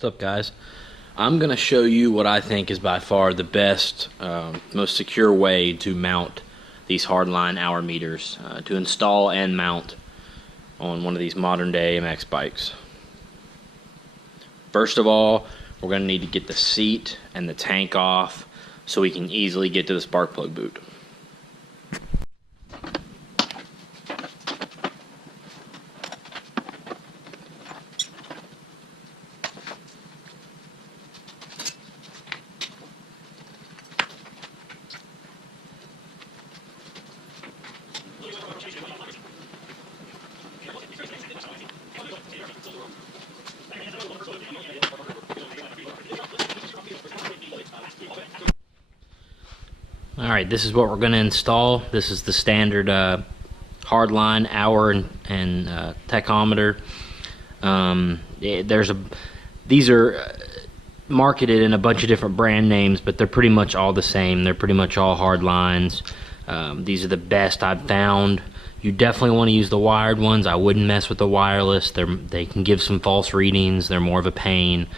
What's up, guys? I'm going to show you what I think is by far the best, most secure way to mount these Hardline hour meters, to install and mount on one of these modern day MX bikes. First of all, we're going to need to get the seat and the tank off so we can easily get to the spark plug boot. Alright, this is what we're going to install. This is the standard Hardline hour and tachometer. These are marketed in a bunch of different brand names, but they're pretty much all the same. They're pretty much all Hardlines. These are the best I've found. You definitely want to use the wired ones. I wouldn't mess with the wireless. They can give some false readings. They're more of a pain.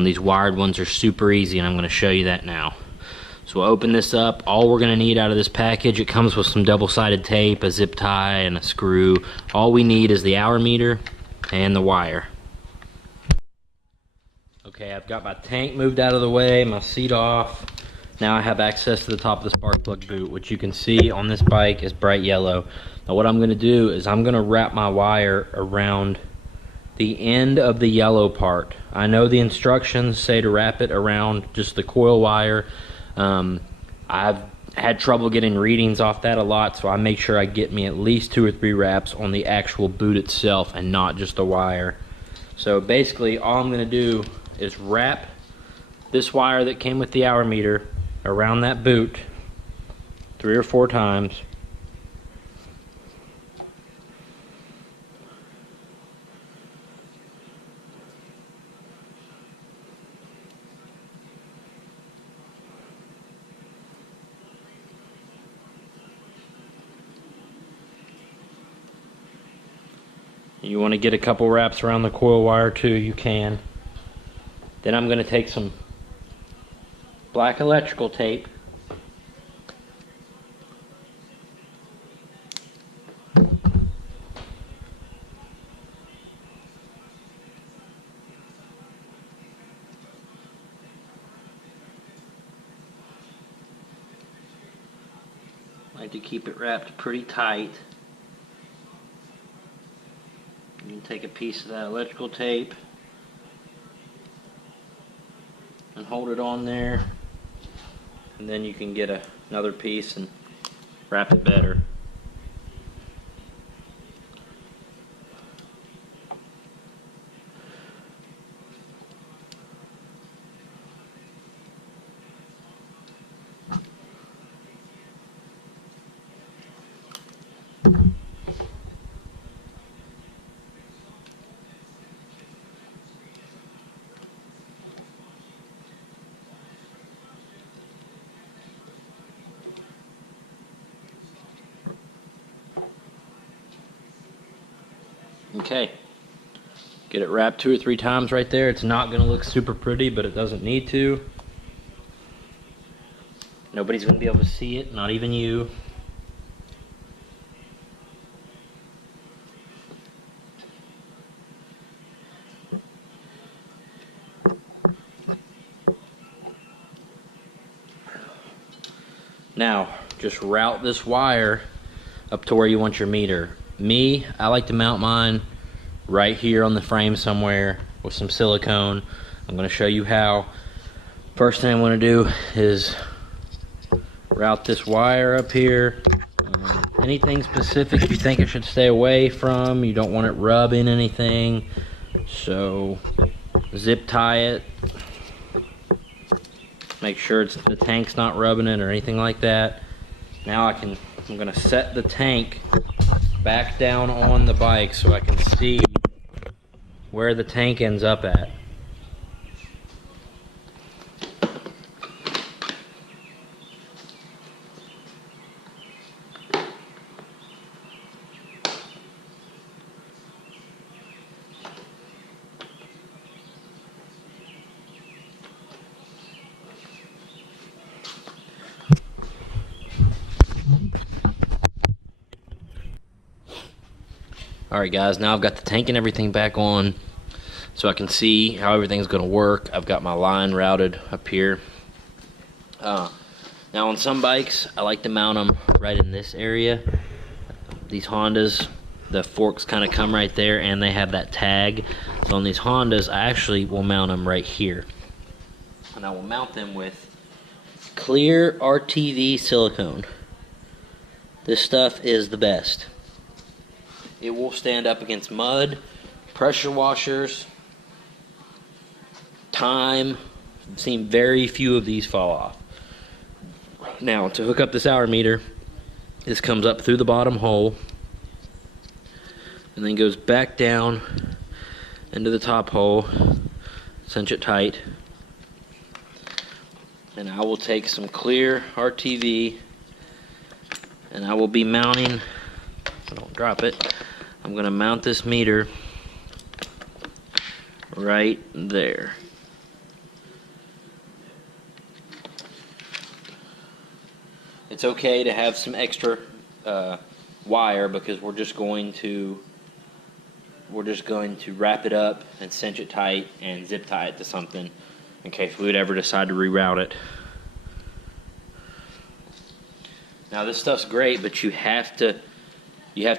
These wired ones are super easy, and I'm going to show you that now. So we'll open this up. All we're going to need out of this package, it comes with some double-sided tape, a zip tie, and a screw. All we need is the hour meter and the wire. Okay, I've got my tank moved out of the way, my seat off. Now I have access to the top of the spark plug boot, which you can see on this bike is bright yellow. Now what I'm going to do is I'm going to wrap my wire around the end of the yellow part. I know the instructions say to wrap it around just the coil wire. I've had trouble getting readings off that a lot, so I make sure I get me at least 2 or 3 wraps on the actual boot itself and not just the wire. So basically all I'm going to do is wrap this wire that came with the hour meter around that boot 3 or 4 times. You want to get a couple wraps around the coil wire too, you can. Then I'm going to take some black electrical tape. I like to keep it wrapped pretty tight. You can take a piece of that electrical tape and hold it on there, and then you can get another piece and wrap it better. Okay, get it wrapped 2 or 3 times right there. It's not going to look super pretty, but it doesn't need to. Nobody's going to be able to see it, not even you. Now, just route this wire up to where you want your meter. Me, I like to mount mine right here on the frame somewhere with some silicone. I'm going to show you how. First thing I want to do is route this wire up here. Anything specific you think it should stay away from, you don't want it rubbing anything, so zip tie it. Make sure the tank's not rubbing it or anything like that. Now I'm going to set the tank back down on the bike so I can see where the tank ends up at. Alright guys, now I've got the tank and everything back on so I can see how everything's going to work. I've got my line routed up here. Now on some bikes, I like to mount them right in this area. These Hondas, the forks kind of come right there and they have that tag. So on these Hondas, I actually will mount them right here. And I will mount them with clear RTV silicone. This stuff is the best. It will stand up against mud, pressure washers, time. I've seen very few of these fall off. Now, to hook up this hour meter, this comes up through the bottom hole and then goes back down into the top hole. Cinch it tight. And I will take some clear RTV and I will be mounting, so don't drop it, I'm going to mount this meter right there. It's okay to have some extra wire because we're just going to wrap it up and cinch it tight and zip tie it to something in case we would ever decide to reroute it. Now this stuff's great, but you have to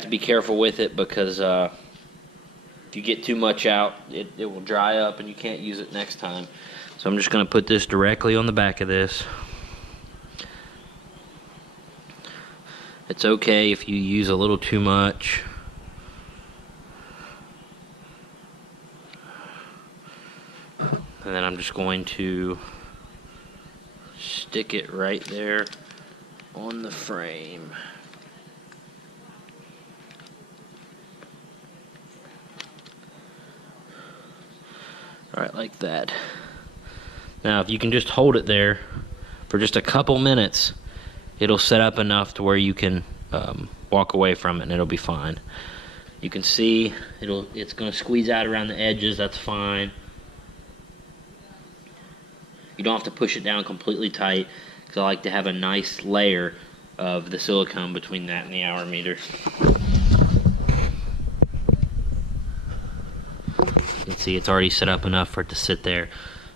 be careful with it because if you get too much out, it will dry up and you can't use it next time. So I'm just going to put this directly on the back of this. It's okay if you use a little too much. And then I'm just going to stick it right there on the frame. Alright, like that. Now if you can just hold it there for just a couple minutes, it'll set up enough to where you can walk away from it and it'll be fine. You can see it's going to squeeze out around the edges, that's fine. You don't have to push it down completely tight because I like to have a nice layer of the silicone between that and the hour meter. You can see it's already set up enough for it to sit there.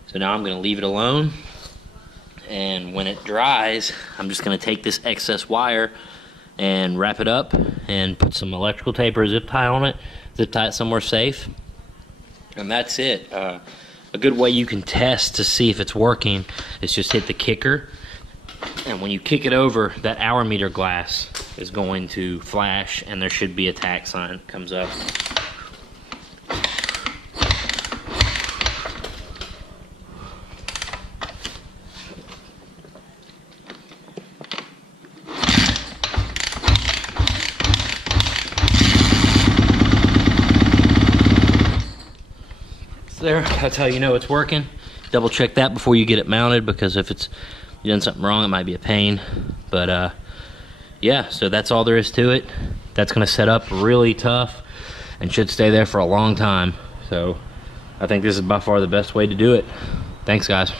So now I'm going to leave it alone, and when it dries, I'm just going to take this excess wire and wrap it up and put some electrical tape or zip tie on it, zip tie it somewhere safe, and that's it. A good way you can test to see if it's working is just hit the kicker, and when you kick it over, that hour meter glass is going to flash and there should be a tax sign that comes up. There, that's how you know it's working. Double check that before you get it mounted, because if you done something wrong, it might be a pain. But yeah, so that's all there is to it. That's gonna set up really tough and should stay there for a long time. So I think this is by far the best way to do it. Thanks guys.